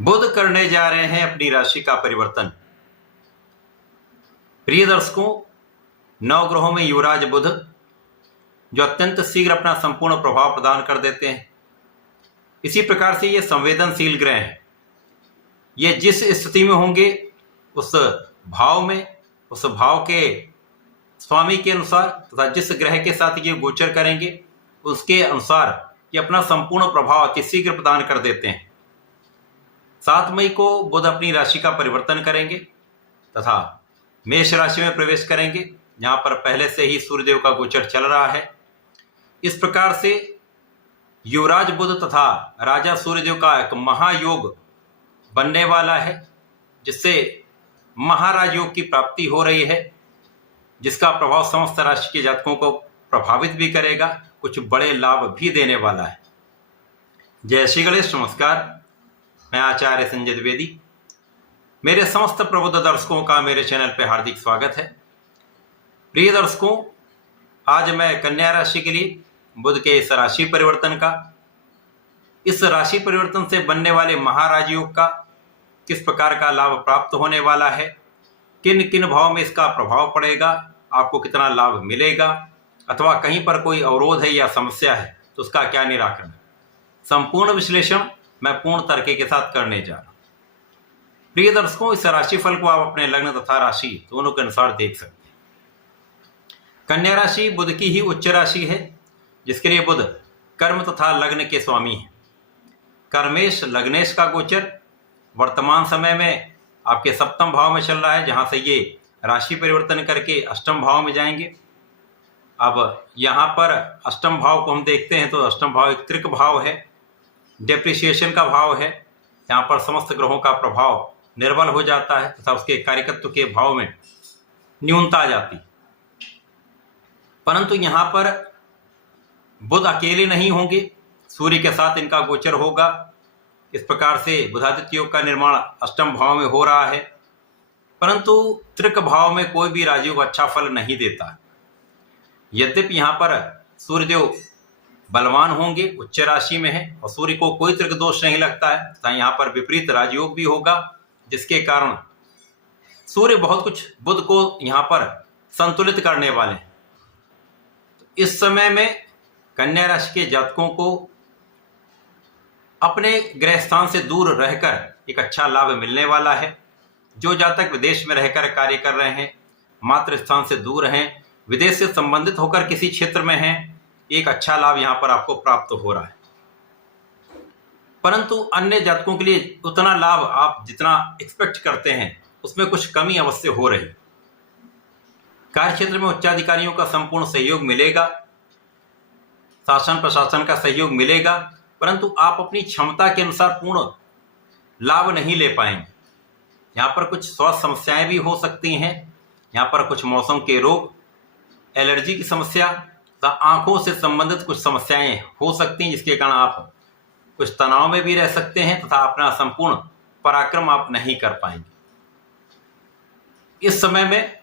बुध करने जा रहे हैं अपनी राशि का परिवर्तन। प्रिय दर्शकों, नवग्रहों में युवराज बुध जो अत्यंत शीघ्र अपना संपूर्ण प्रभाव प्रदान कर देते हैं, इसी प्रकार से ये संवेदनशील ग्रह हैं। ये जिस स्थिति में होंगे उस भाव में, उस भाव के स्वामी के अनुसार तथा जिस ग्रह के साथ ये गोचर करेंगे उसके अनुसार ये अपना संपूर्ण प्रभाव अति शीघ्र प्रदान कर देते हैं। 7 मई को बुध अपनी राशि का परिवर्तन करेंगे तथा मेष राशि में प्रवेश करेंगे, जहां पर पहले से ही सूर्यदेव का गोचर चल रहा है। इस प्रकार से युवराज बुध तथा राजा सूर्यदेव का एक महायोग बनने वाला है, जिससे महाराज योग की प्राप्ति हो रही है, जिसका प्रभाव समस्त राशि के जातकों को प्रभावित भी करेगा, कुछ बड़े लाभ भी देने वाला है। जय श्री गणेश। नमस्कार, मैं आचार्य संजय द्विवेदी। मेरे समस्त प्रबुद्ध दर्शकों का मेरे चैनल पर हार्दिक स्वागत है। प्रिय दर्शकों, आज मैं कन्या राशि के लिए बुध के इस राशि परिवर्तन का, इस राशि परिवर्तन से बनने वाले महाराज योग का किस प्रकार का लाभ प्राप्त होने वाला है, किन किन भाव में इसका प्रभाव पड़ेगा, आपको कितना लाभ मिलेगा, अथवा कहीं पर कोई अवरोध है या समस्या है तो उसका क्या निराकरण, संपूर्ण विश्लेषण मैं पूर्ण तर्क के साथ करने जा रहा हूं। प्रिय दर्शकों, इस राशिफल को आप अपने लग्न तथा राशि दोनों के अनुसार देख सकते हैं। कन्या राशि बुध की ही उच्च राशि है, जिसके लिए बुध कर्म तथा लग्न के स्वामी हैं। कर्मेश लग्नेश का गोचर वर्तमान समय में आपके सप्तम भाव में चल रहा है, जहां से ये राशि परिवर्तन करके अष्टम भाव में जाएंगे। अब यहाँ पर अष्टम भाव को हम देखते हैं तो अष्टम भाव एक त्रिक भाव है, डेप्रिसिएशन का भाव है, जहाँ पर समस्त ग्रहों का प्रभाव निर्बल हो जाता है तथा उसके कार्यकत्व के भाव में न्यूनता आ जाती। परंतु यहाँ पर बुध अकेले नहीं होंगे, सूर्य के साथ इनका गोचर होगा। इस प्रकार से बुधादित्य योग का निर्माण अष्टम भाव में हो रहा है, परंतु त्रिक भाव में कोई भी राजयोग अच्छा फल नहीं देता। यद्यपि यहाँ पर सूर्यदेव बलवान होंगे, उच्च राशि में है और सूर्य को कोई त्रिक दोष नहीं लगता है तथा यहाँ पर विपरीत राजयोग भी होगा, जिसके कारण सूर्य बहुत कुछ बुध को यहाँ पर संतुलित करने वाले हैं। इस समय में कन्या राशि के जातकों को अपने गृह स्थान से दूर रहकर एक अच्छा लाभ मिलने वाला है। जो जातक विदेश में रहकर कार्य कर रहे हैं, मातृ स्थान से दूर हैं, विदेश से संबंधित होकर किसी क्षेत्र में हैं, एक अच्छा लाभ यहाँ पर आपको प्राप्त हो रहा है। परंतु अन्य जातकों के लिए उतना लाभ आप जितना एक्सपेक्ट करते हैं उसमें कुछ कमी अवश्य हो रही। कार्य क्षेत्र में उच्चाधिकारियों का संपूर्ण सहयोग मिलेगा, शासन प्रशासन का सहयोग मिलेगा, परंतु आप अपनी क्षमता के अनुसार पूर्ण लाभ नहीं ले पाएंगे। यहाँ पर कुछ स्वास्थ्य समस्याएं भी हो सकती हैं। यहाँ पर कुछ मौसम के रोग, एलर्जी की समस्या तथा आंखों से संबंधित कुछ समस्याएं हो सकती हैं, जिसके कारण आप कुछ तनाव में भी रह सकते हैं तथा अपना संपूर्ण पराक्रम आप नहीं कर पाएंगे। इस समय में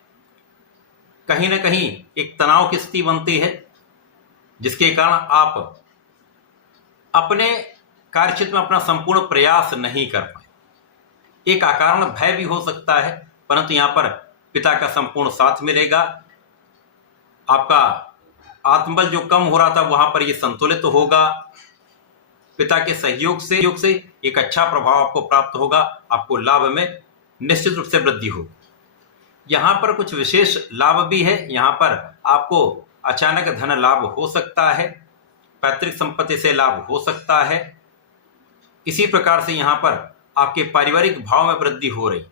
कहीं ना कहीं एक तनाव की स्थिति बनती है, जिसके कारण आप अपने कार्यक्षेत्र में अपना संपूर्ण प्रयास नहीं कर पाए। एक अकारण भय भी हो सकता है, परंतु यहाँ पर पिता का संपूर्ण साथ मिलेगा। आपका आत्मबल जो कम हो रहा था वहां पर ये संतुलित होगा। पिता के सहयोग से एक अच्छा प्रभाव आपको प्राप्त होगा, आपको लाभ में निश्चित रूप से वृद्धि होगी। यहाँ पर कुछ विशेष लाभ भी है। यहाँ पर आपको अचानक धन लाभ हो सकता है, पैतृक संपत्ति से लाभ हो सकता है। इसी प्रकार से यहाँ पर आपके पारिवारिक भाव में वृद्धि हो रही।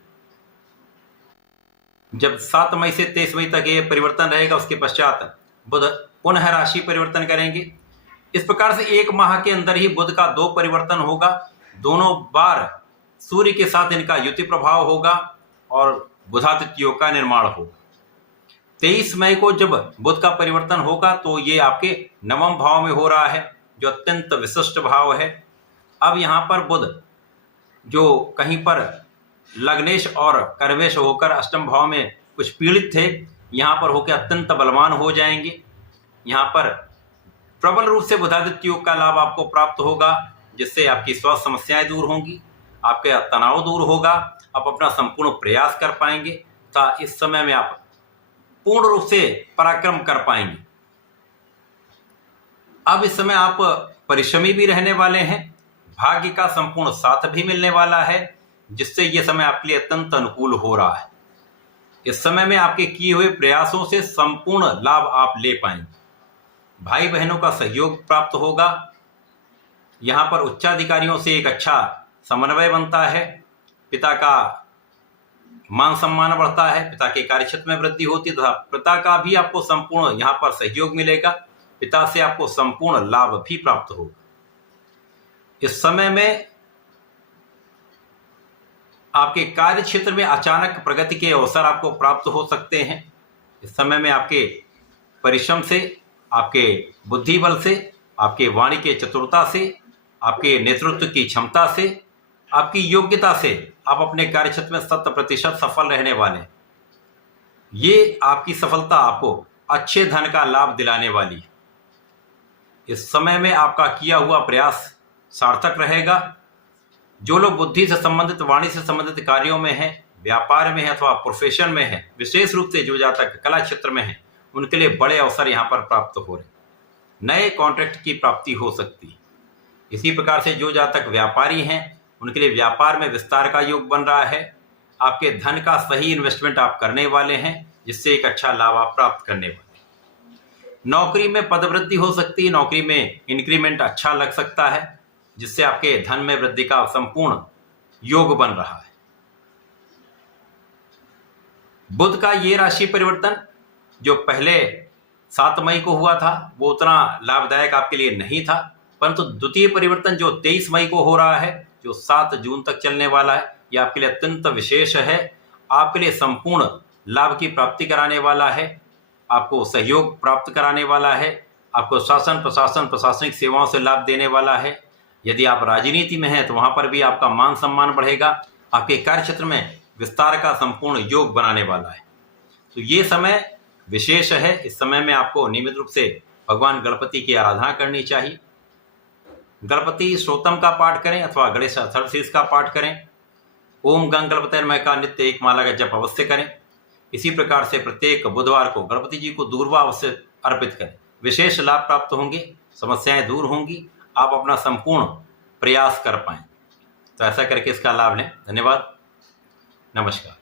जब 7 मई से 23 मई तक ये परिवर्तन रहेगा, उसके पश्चात बुध पुनः राशि परिवर्तन करेंगे। इस प्रकार से 1 माह के अंदर ही बुध का 2 परिवर्तन होगा। दोनों बार सूर्य के साथ इनका युति प्रभाव होगा और बुधादित्य योग का निर्माण होगा। 23 मई को जब बुध का परिवर्तन होगा तो ये आपके 9वें भाव में हो रहा है, जो अत्यंत विशिष्ट भाव है। अब यहाँ पर बुध जो कहीं पर लग्नेश और कर्मेश होकर अष्टम भाव में कुछ पीड़ित थे, यहाँ पर होकर अत्यंत बलवान हो जाएंगे। यहाँ पर प्रबल रूप से बुधादित्य योग का लाभ आपको प्राप्त होगा, जिससे आपकी स्वास्थ्य समस्याएं दूर होंगी। आपका तनाव दूर होगा, आप अपना संपूर्ण प्रयास कर पाएंगे तथा इस समय में आप पूर्ण रूप से पराक्रम कर पाएंगे। अब इस समय आप परिश्रमी भी रहने वाले हैं, भाग्य का संपूर्ण साथ भी मिलने वाला है, जिससे यह समय आपके लिए अत्यंत अनुकूल हो रहा है। इस समय में आपके किए हुए प्रयासों से संपूर्ण लाभ आप ले पाएंगे। भाई बहनों का सहयोग प्राप्त होगा। यहां पर उच्चाधिकारियों से एक अच्छा समन्वय बनता है। पिता का मान सम्मान बढ़ता है, पिता के कार्यक्षेत्र में वृद्धि होती है तथा पिता का भी आपको संपूर्ण यहां पर सहयोग मिलेगा। पिता से आपको संपूर्ण लाभ भी प्राप्त होगा। इस समय में आपके कार्य क्षेत्र में अचानक प्रगति के अवसर आपको प्राप्त हो सकते हैं। इस समय में आपके परिश्रम से, आपके बुद्धि बल से, आपके वाणी के चतुरता से, आपके नेतृत्व की क्षमता से, आपकी योग्यता से आप अपने कार्य क्षेत्र में 100% सफल रहने वाले हैं। ये आपकी सफलता आपको अच्छे धन का लाभ दिलाने वाली है। इस समय में आपका किया हुआ प्रयास सार्थक रहेगा। जो लोग बुद्धि से संबंधित, वाणी से संबंधित कार्यों में हैं, व्यापार में है अथवा प्रोफेशन में है, विशेष रूप से जो जातक कला क्षेत्र में है, उनके लिए बड़े अवसर यहां पर प्राप्त हो रहे। नए कॉन्ट्रैक्ट की प्राप्ति हो सकती है। इसी प्रकार से जो जातक व्यापारी हैं, उनके लिए व्यापार में विस्तार का योग बन रहा है। आपके धन का सही इन्वेस्टमेंट आप करने वाले हैं, जिससे एक अच्छा लाभ आप प्राप्त करने वाले हैं। नौकरी में पदवृद्धि हो सकती है, नौकरी में इंक्रीमेंट अच्छा लग सकता है, जिससे आपके धन में वृद्धि का संपूर्ण योग बन रहा है। बुध का ये राशि परिवर्तन जो पहले 7 मई को हुआ था, वो उतना लाभदायक आपके लिए नहीं था, परंतु द्वितीय परिवर्तन जो 23 मई को हो रहा है, जो 7 जून तक चलने वाला है, यह आपके लिए अत्यंत विशेष है। आपके लिए संपूर्ण लाभ की प्राप्ति कराने वाला है, आपको सहयोग प्राप्त कराने वाला है, आपको शासन प्रशासन प्रशासनिक सेवाओं से लाभ देने वाला है। यदि आप राजनीति में हैं तो वहां पर भी आपका मान सम्मान बढ़ेगा। आपके कार्य क्षेत्र में विस्तार का संपूर्ण योग बनाने वाला है। तो ये समय विशेष है। इस समय में आपको नियमित रूप से भगवान गणपति की आराधना करनी चाहिए। गणपति स्तोत्रम का पाठ करें अथवा गणेश अष्टोत्तर का पाठ करें। ओम गंग गणपति नमः का नित्य 1 माला का जप अवश्य करें। इसी प्रकार से प्रत्येक बुधवार को गणपति जी को दूर्वा अवश्य अर्पित करें। विशेष लाभ प्राप्त होंगे, समस्याएं दूर होंगी, आप अपना संपूर्ण प्रयास कर पाएं। तो ऐसा करके इसका लाभ लें। धन्यवाद, नमस्कार।